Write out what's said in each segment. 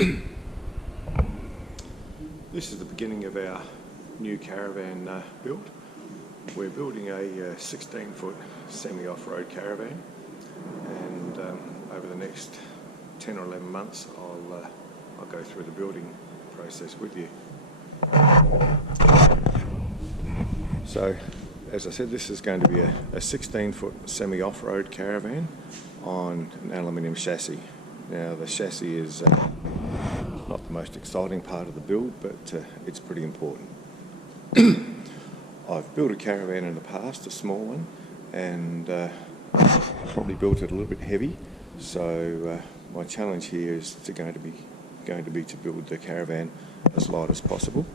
This is the beginning of our new caravan build. We're building a 16-foot semi-off-road caravan, and over the next 10 or 11 months I'll go through the building process with you. So, as I said, this is going to be a 16-foot semi-off-road caravan on an aluminium chassis. Now, the chassis is not the most exciting part of the build, but it's pretty important. I've built a caravan in the past, a small one, and probably built it a little bit heavy. So my challenge here is going to be to build the caravan as light as possible.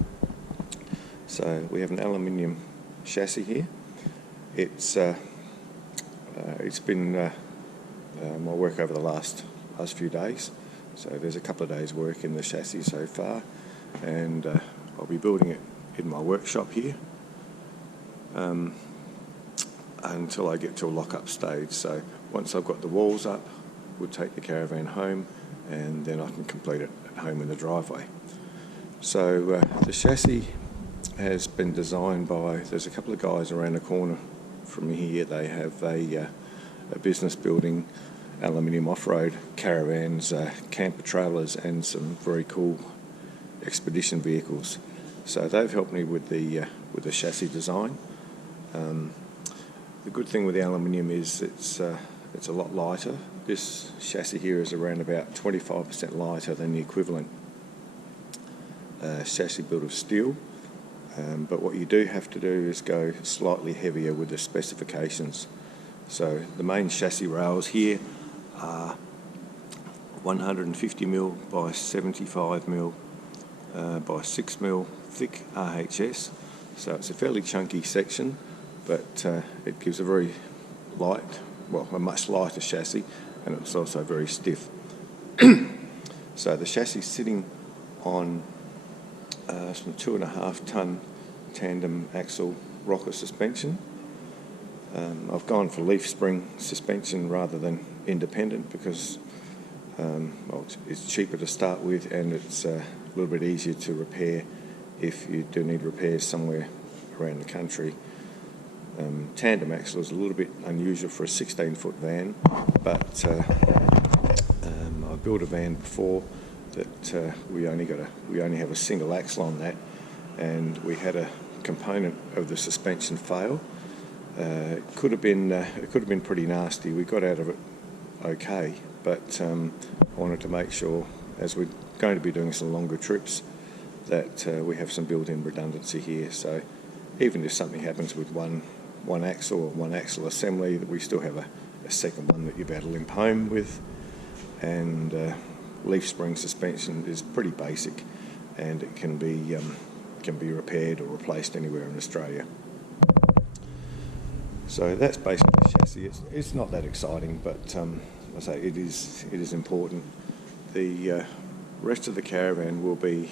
So we have an aluminium chassis here. It's been my work over the last few days. So there's a couple of days work in the chassis so far, and I'll be building it in my workshop here until I get to a lock-up stage. So once I've got the walls up, we'll take the caravan home, and then I can complete it at home in the driveway. So the chassis has been designed by, there's a couple of guys around the corner from here. They have a business building aluminium off-road caravans, camper trailers, and some very cool expedition vehicles. So they've helped me with the chassis design. The good thing with the aluminium is it's a lot lighter. This chassis here is around about 25% lighter than the equivalent chassis built of steel. But what you do have to do is go slightly heavier with the specifications. So the main chassis rails here are 150mm by 75mm by 6mm thick RHS. So it's a fairly chunky section, but it gives a very light, well, a much lighter chassis, and it's also very stiff. So the chassis is sitting on some 2.5 ton tandem axle rocker suspension. I've gone for leaf spring suspension rather than independent because well, it's cheaper to start with, and it's a little bit easier to repair if you do need repairs somewhere around the country. Tandem axle is a little bit unusual for a 16-foot van, but I built a van before that we only have a single axle on that, and we had a component of the suspension fail. It could have been pretty nasty. We got out of it okay, but I wanted to make sure, as we're going to be doing some longer trips, that we have some built-in redundancy here. So even if something happens with one axle or one axle assembly, that we still have a second one that you'll be able to limp home with. And leaf spring suspension is pretty basic, and it can be repaired or replaced anywhere in Australia. So that's basically the chassis. It's not that exciting, but I say it is important. The rest of the caravan will be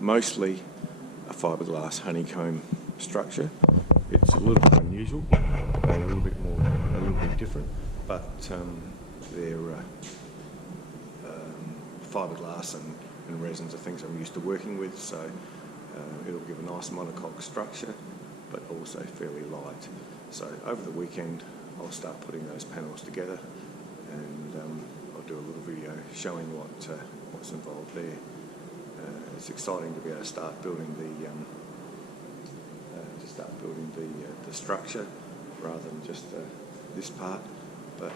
mostly a fiberglass honeycomb structure. It's a little bit unusual and a little bit different, but they're fiberglass and resins are things I'm used to working with, so it'll give a nice monocoque structure, but also fairly light. So over the weekend I'll start putting those panels together, and I'll do a little video showing what's involved there. It's exciting to be able to start building the structure rather than just this part. But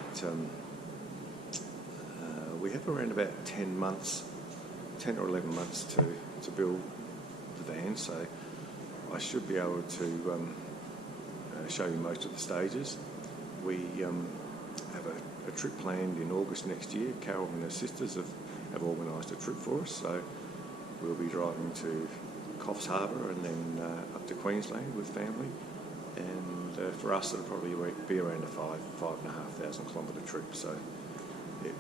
we have around about 10 or 11 months to build the van, so I should be able to show you most of the stages. We have a trip planned in August next year. Caravan and her sisters have organised a trip for us, so we'll be driving to Coffs Harbour and then up to Queensland with family. And for us, it'll probably be around a 5,500 kilometre trip. So it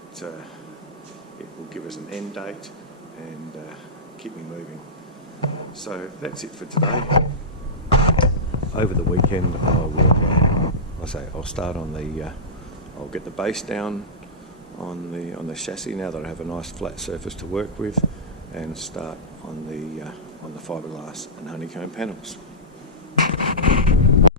will give us an end date and keep me moving. So that's it for today. Over the weekend, I'll start on I'll get the base down on the chassis now that I have a nice flat surface to work with, and start on the fiberglass and honeycomb panels.